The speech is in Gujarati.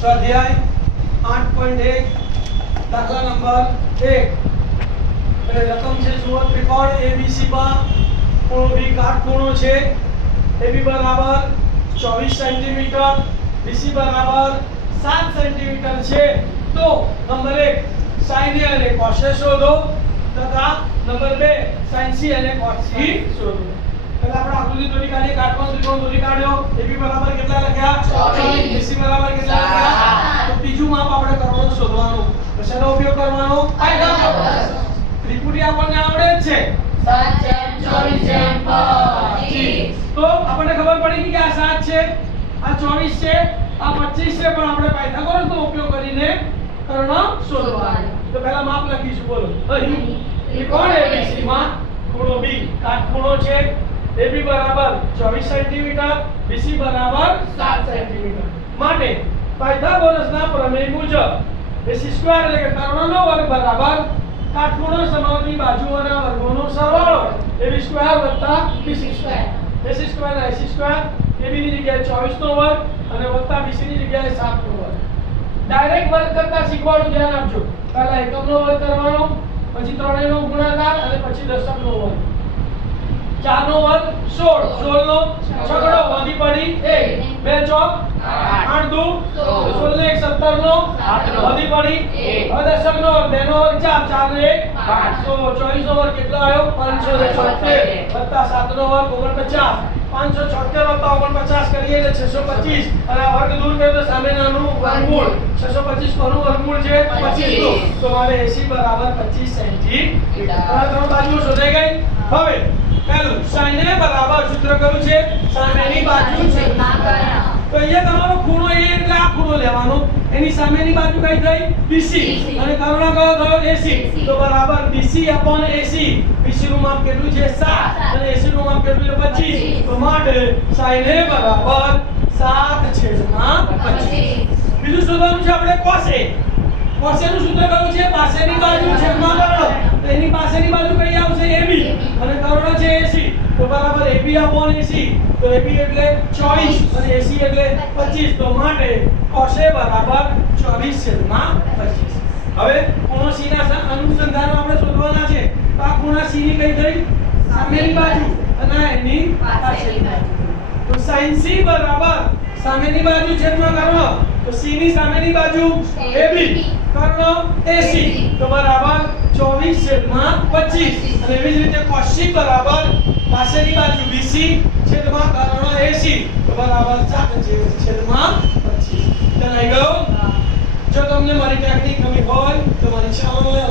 સ્વાધ્યાય 8.1 દાખલા નંબર 1 એટલે રકમ છે જુઓ ત્રિકોણ ABC માં ખૂણો B કાટખૂણો છે AB બરાબર 24 સેન્ટીમીટર BC બરાબર 7 સેન્ટીમીટર છે તો નંબર 1 sin A અને cos A શોધો તથા નંબર 2 sin C અને cos C શોધો। પહેલા આપણે આકૃતિ દોરી કાઢીએ કાટખૂણો ત્રિકોણ દોરી કાઢ્યો AB બરાબર કેટલા લખ્યા 24 BC બરાબર કેટલા લખ્યા તો ત્રીજું માપ આપણે કરવાનું શોધવાનું તો શેનો ઉપયોગ કરવાનો ત્રિપુટી આપણને આવડે જ છે 7/24/25 તો આપણને ખબર પડી કે આ 7 છે આ 24 છે આ 25 છે પણ આપણે પાયથાગોરસનો ઉપયોગ કરીને કર્ણ શોધવાનો તો પહેલા માપ લખીશું બોલો અહીં ત્રિકોણ ABC માં ખૂણો B કાટખૂણો છે AB બરાબર 24 સેન્ટીમીટર BC બરાબર 7 સેન્ટીમીટર માટે પાયથાગોરસના પ્રમેય મુજબ AC સ્ક્વેર એટલે કે કર્ણનો વર્ગ બરાબર કાટખૂણો સમાવતી બાજુઓના વર્ગોનો સરવાળો AB સ્ક્વેર વત્તા BC સ્ક્વેર AC સ્ક્વેર અને AC સ્ક્વેર AB ની જગ્યાએ 24 નો વર્ગ અને વત્તા BC ની જગ્યાએ 7 નો વર્ગ ડાયરેક્ટ વર્ગ કરતા શીખવાનું ધ્યાન આપજો પહેલા એકમનો વર્ગ કરવાનો પછી ત્રણેયનો ગુણાકાર અને પછી દશકનો વર્ગ 4 નો વર્ગ 16 16 નો છગડો વધી પડી 1 2 ચોક 8 દુ 16 ને 17 નો વધી પડી 1 હવે દશકનો વર્ગ 2 નો વર્ગ 4 4 ને 1 5 તો 24 નો વર્ગ કેટલો આવ્યો 576 વત્તા 7 નો વર્ગ 49 576 વત્તા 49 કરીએ એટલે 625 અને આ વર્ગ દૂર કર્યો તો સામેનાનું વર્ગમૂળ 625 કોનું વર્ગમૂળ છે 25 નું તો મારે AC બરાબર 25 સેન્ટીમીટર આ ત્રણ બાજુઓ શોધાઈ ગઈ હવે પહેલું sin A બરાબર સૂત્ર કયું છે સામેની બાજુ છે તો અહીંયા તમારો ખૂણો A એટલે આ ખૂણો લેવાનો એની સામેની બાજુ કઈ થઈ BC અને કર્ણ કયો થયો AC તો બરાબર BC upon AC BC નું માપ કેટલું છે 7 અને AC નું માપ કેટલું છે 25 તો માટે sin A બરાબર 7/25 બીજું શોધવાનું છે આપણે cos A cos A નું સૂત્ર કયું છે પાસેની બાજુ છેદમાં કર્ણ તો એની પાસેની બાજુ કઈ આવશે AB અને કર્ણ છે AC તો બરાબર AB upon AC તો AB એટલે 24 અને AC એટલે 25 તો માટે cos A બરાબર 24/25 હવે ખૂણો C ના અનુસંધાનમાં આપણે શોધવાના છે તો આ ખૂણા C ની કઈ થઈ સામેની બાજુ અને એની પાછળની બાજુ તો sin C બરાબર સામેની બાજુ છેદમાં કર્ણ તો C ની સામેની બાજુ AB કર્ણ AC તો બરાબર 24/25 અને એવી જ રીતે cos C બરાબર પાછળની બાજુ BC છેદમાં કર્ણ AC તો બરાબર 7/25 ચલાઈ ગયો જો તમને મારી ટેકનિક ગમી હોય તો મારી ચેનલને